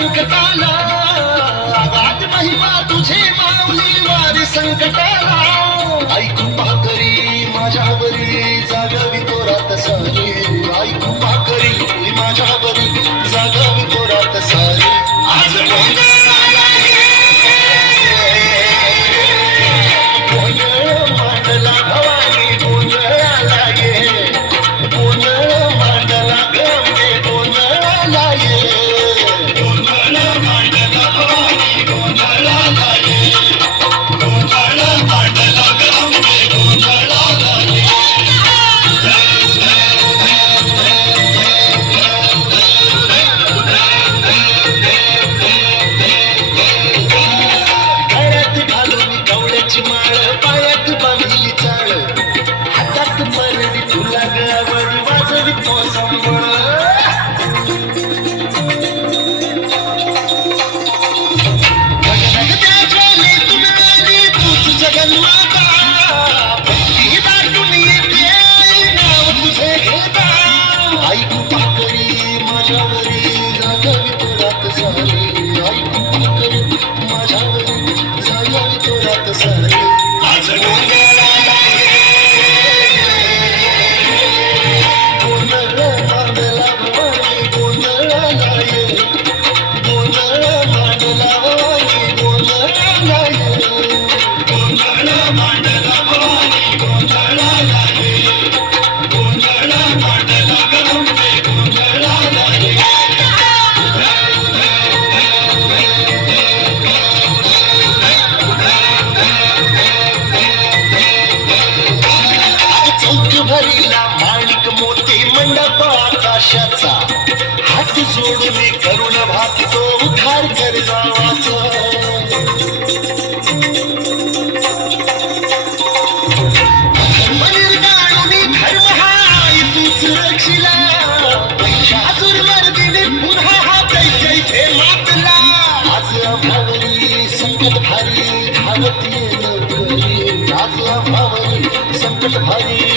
संकटाला आवाज महिमा तुझे माऊली वारी संकटाला ऐकू पाकरी माझ्यावरी जागावी तोरात सारी ऐकू पाकरी माझ्यावरी जागावी तोरात सारी आज गोंधळ मांडला भवानी गोंधळाला ये गोंधळ मांडला गंगे गोंधळाला ये गोंधळ मांडला भवानी गोंधळाला ये गोंधळ मांडला गंगे गोंधळाला ये गळ्यात घालून कवड्याची माळ पायात बांधली चाळ हातात परडी तुला गळावडी वाजवी तो संबळ जगन्नाथाची तू मिळाली तूच जगन्माता भक्ती दाटून येते नाव तुझे घेता ऐकू पाकरी माझ्यावरी जागावी तोरात सारी ऐकू पाकरी माझ्यावरी जागावी तोरात सारी आज गोंधळाला ये गोंधळ मांडला भवानी गोंधळाला ये गोंधळ मांडला भवानी गोंधळाला ये गोंधळ मांडला भवानी गोंधळाला ये गोंधळ मांडला गंगे गोंधळाला ये चौक भरीला माणिक मोती मंडप आकाशाचा हात जोडून करुण भागतो उद्धार कर गावाचा धर्म निर्दाळून धर्म हाय तूच रक्षिला शासूर मर्दिनी पुन्हा हा कैके मातला आज अभावरी संकट भारी धावती लवकरी आज अभावरी संकट भारी